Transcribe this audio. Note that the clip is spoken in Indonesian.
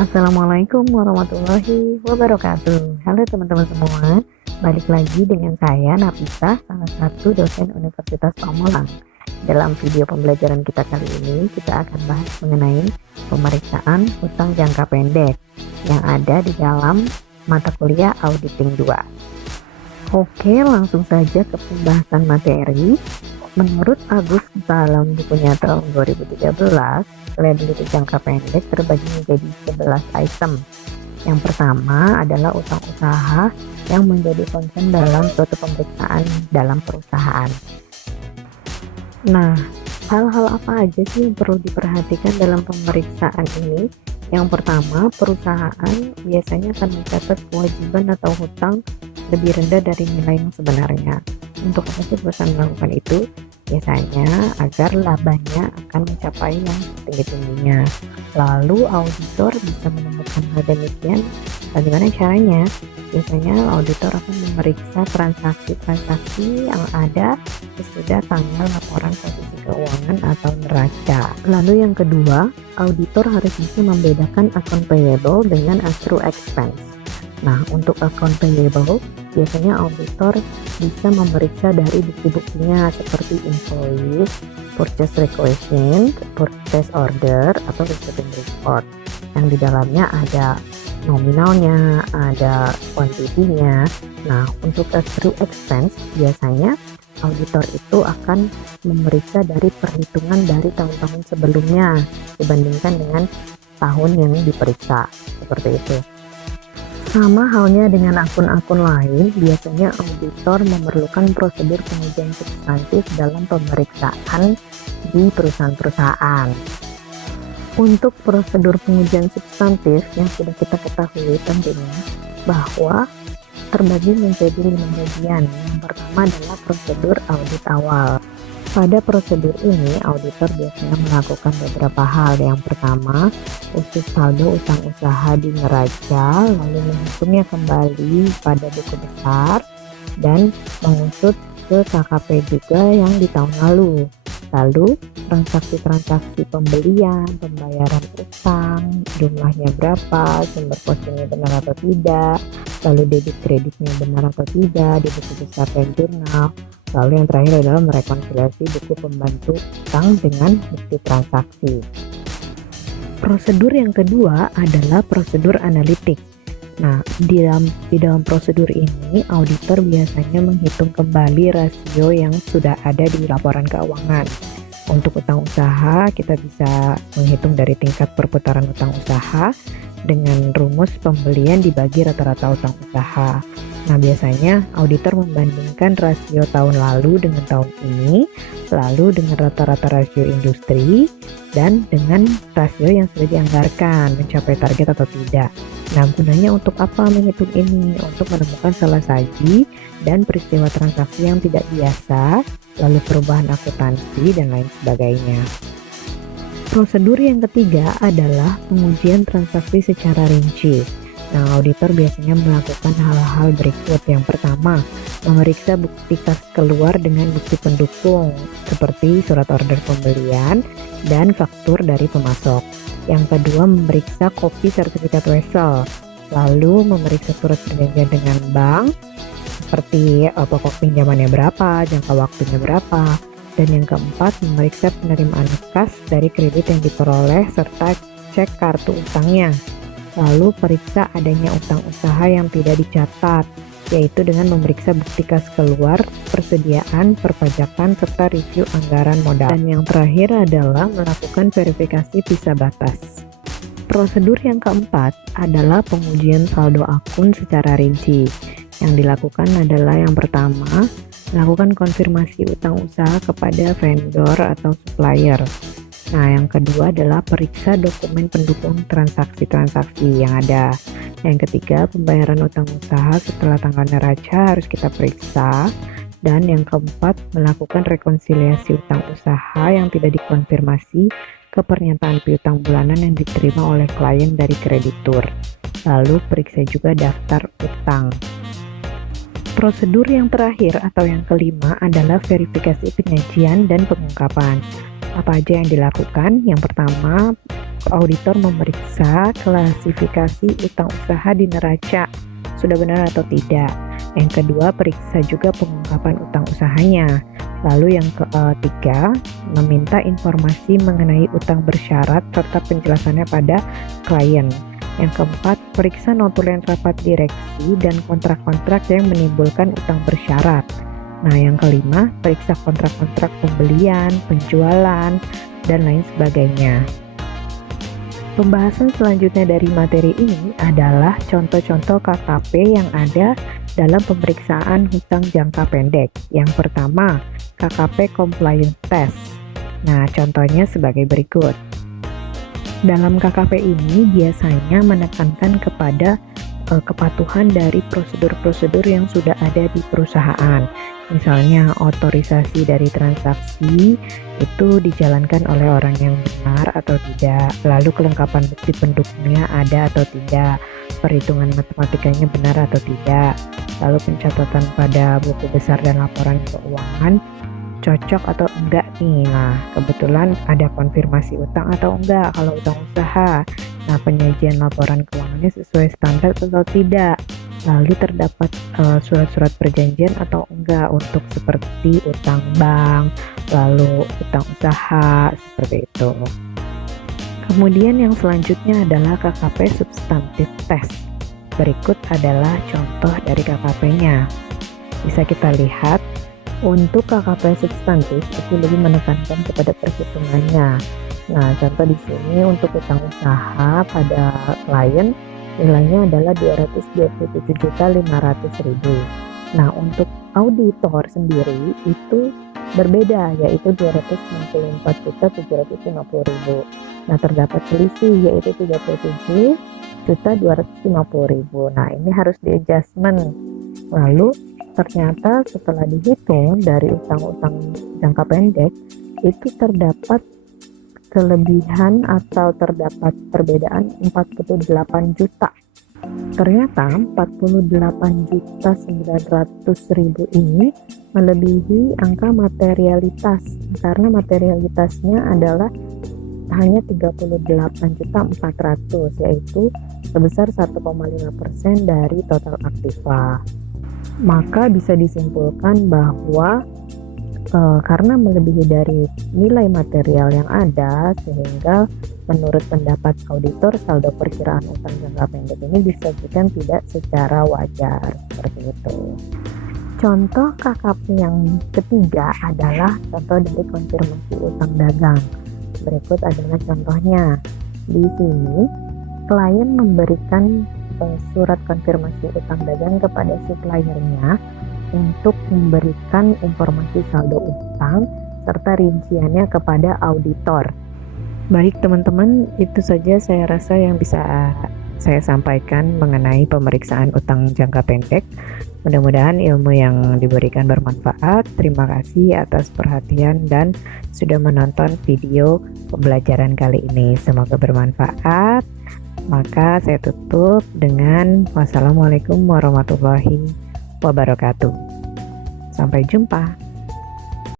Assalamualaikum warahmatullahi wabarakatuh. Halo teman-teman semua, balik lagi dengan saya Nafisa, salah satu dosen Universitas Pamulang. Dalam video pembelajaran kita kali ini, kita akan bahas mengenai pemeriksaan hutang jangka pendek yang ada di dalam mata kuliah Auditing 2. Oke, langsung saja ke pembahasan materi. Menurut Agus dalam bukunya tahun 2013, liability jangka pendek terbagi menjadi 11 item. Yang pertama adalah utang usaha yang menjadi concern dalam suatu pemeriksaan dalam perusahaan. Nah, hal-hal apa aja sih yang perlu diperhatikan dalam pemeriksaan ini? Yang pertama, perusahaan biasanya akan mencatat kewajiban atau hutang lebih rendah dari nilai yang sebenarnya. Untuk apa sih perusahaan melakukan itu? Biasanya agar labanya akan mencapai yang setinggi-tingginya. Lalu auditor bisa menemukan hal demikian. Bagaimana caranya? Biasanya auditor akan memeriksa transaksi-transaksi yang ada sesudah tanggal laporan posisi keuangan atau neraca. Lalu yang kedua, auditor harus bisa membedakan account payable dengan accrued expense. Nah, untuk account payable, biasanya auditor bisa memeriksa dari bukti-buktinya seperti invoice, purchase requisition, purchase order, atau receiving report. Yang di dalamnya ada nominalnya, ada quantity-nya. Nah, untuk accrued expense, biasanya auditor itu akan memeriksa dari perhitungan dari tahun-tahun sebelumnya dibandingkan dengan tahun yang diperiksa. Seperti itu. Sama halnya dengan akun-akun lain, biasanya auditor memerlukan prosedur pengujian substantif dalam pemeriksaan di perusahaan-perusahaan. Untuk prosedur pengujian substantif yang sudah kita ketahui tentunya bahwa terbagi menjadi 5 bagian. Yang pertama adalah prosedur audit awal. Pada prosedur ini, auditor biasanya melakukan beberapa hal. Yang pertama, usut saldo utang usaha di neraca, lalu menghitungnya kembali pada buku besar, dan mengusut ke KKP juga yang di tahun lalu. Lalu, transaksi-transaksi pembelian, pembayaran utang, jumlahnya berapa, sumber postingnya benar atau tidak, lalu debit kreditnya benar atau tidak di buku besar dan jurnal. Lalu yang terakhir adalah merekonsiliasi buku pembantu utang dengan bukti transaksi. Prosedur yang kedua adalah prosedur analitik. Nah, di dalam prosedur ini, auditor biasanya menghitung kembali rasio yang sudah ada di laporan keuangan. Untuk utang usaha, kita bisa menghitung dari tingkat perputaran utang usaha dengan rumus pembelian dibagi rata-rata utang usaha. Nah, biasanya auditor membandingkan rasio tahun lalu dengan tahun ini, lalu dengan rata-rata rasio industri, dan dengan rasio yang sudah dianggarkan, mencapai target atau tidak. Nah, gunanya untuk apa menghitung ini? Untuk menemukan salah saji dan peristiwa transaksi yang tidak biasa, lalu perubahan akuntansi, dan lain sebagainya. Prosedur yang ketiga adalah pengujian transaksi secara rinci. Nah, auditor biasanya melakukan hal-hal berikut. Yang pertama, memeriksa bukti kas keluar dengan bukti pendukung, seperti surat order pembelian dan faktur dari pemasok. Yang kedua, memeriksa kopi sertifikat wesel, lalu memeriksa surat perjanjian dengan bank, seperti pokok pinjamannya berapa, jangka waktunya berapa. Dan yang keempat, memeriksa penerimaan kas dari kredit yang diperoleh, serta cek kartu utangnya. Lalu periksa adanya utang usaha yang tidak dicatat, yaitu dengan memeriksa bukti kas keluar, persediaan, perpajakan, serta review anggaran modal. Dan yang terakhir adalah melakukan verifikasi visa batas. Prosedur yang keempat adalah pengujian saldo akun secara rinci. Yang dilakukan adalah yang pertama, melakukan konfirmasi utang usaha kepada vendor atau supplier. Nah, yang kedua adalah periksa dokumen pendukung transaksi-transaksi yang ada. Yang ketiga, pembayaran utang usaha setelah tanggal neraca harus kita periksa. Dan yang keempat, melakukan rekonsiliasi utang usaha yang tidak dikonfirmasi ke pernyataan piutang bulanan yang diterima oleh klien dari kreditur. Lalu periksa juga daftar utang. Prosedur yang terakhir atau yang kelima adalah verifikasi penyajian dan pengungkapan. Apa aja yang dilakukan? Yang pertama, auditor memeriksa klasifikasi utang usaha di neraca, sudah benar atau tidak. Yang kedua, periksa juga pengungkapan utang usahanya. Lalu yang ketiga, meminta informasi mengenai utang bersyarat serta penjelasannya pada klien. Yang keempat, periksa notulen rapat direksi dan kontrak-kontrak yang menimbulkan utang bersyarat. Nah, yang kelima, periksa kontrak-kontrak pembelian, penjualan, dan lain sebagainya. Pembahasan selanjutnya dari materi ini adalah contoh-contoh KKP yang ada dalam pemeriksaan hutang jangka pendek. Yang pertama, KKP Compliance Test. Nah, contohnya sebagai berikut. Dalam KKP ini biasanya menekankan kepada kepatuhan dari prosedur-prosedur yang sudah ada di perusahaan. Misalnya otorisasi dari transaksi itu dijalankan oleh orang yang benar atau tidak, lalu kelengkapan bukti pendukungnya ada atau tidak, perhitungan matematikanya benar atau tidak, lalu pencatatan pada buku besar dan laporan keuangan cocok atau enggak nih. Nah, kebetulan ada konfirmasi utang atau enggak kalau utang usaha. Nah, penyajian laporan keuangannya sesuai standar atau tidak. Lalu terdapat surat-surat perjanjian atau enggak untuk seperti utang bank, lalu utang usaha, seperti itu. Kemudian yang selanjutnya adalah KKP Substantive Test. Berikut adalah contoh dari KKP-nya. Bisa kita lihat. Untuk KKP substantif itu lebih menekankan kepada perhitungannya. Nah, contoh di sini untuk utang usaha pada klien nilainya adalah 227.500.000. Nah, untuk auditor sendiri itu berbeda, yaitu 294.750.000. Nah, terdapat selisih yaitu 37.250.000. Nah, ini harus di-adjustment. Lalu ternyata setelah dihitung dari utang-utang jangka pendek itu terdapat kelebihan atau terdapat perbedaan 48 juta. Ternyata 48.900.000 ini melebihi angka materialitas karena materialitasnya adalah hanya 38.400.000, yaitu sebesar 1,5% dari total aktiva. Maka bisa disimpulkan bahwa karena melebihi dari nilai material yang ada, sehingga menurut pendapat auditor saldo perkiraan utang jangka pendek ini disajikan tidak secara wajar, seperti itu. Contoh KKP yang ketiga adalah contoh dari konfirmasi utang dagang. Berikut adalah contohnya. Di sini klien memberikan surat konfirmasi utang dagang kepada suppliernya untuk memberikan informasi saldo utang serta rinciannya kepada auditor. Baik teman-teman, itu saja saya rasa yang bisa saya sampaikan mengenai pemeriksaan utang jangka pendek. Mudah-mudahan ilmu yang diberikan bermanfaat. Terima kasih atas perhatian dan sudah menonton video pembelajaran kali ini. Semoga bermanfaat. Maka saya tutup dengan wassalamualaikum warahmatullahi wabarakatuh. Sampai jumpa.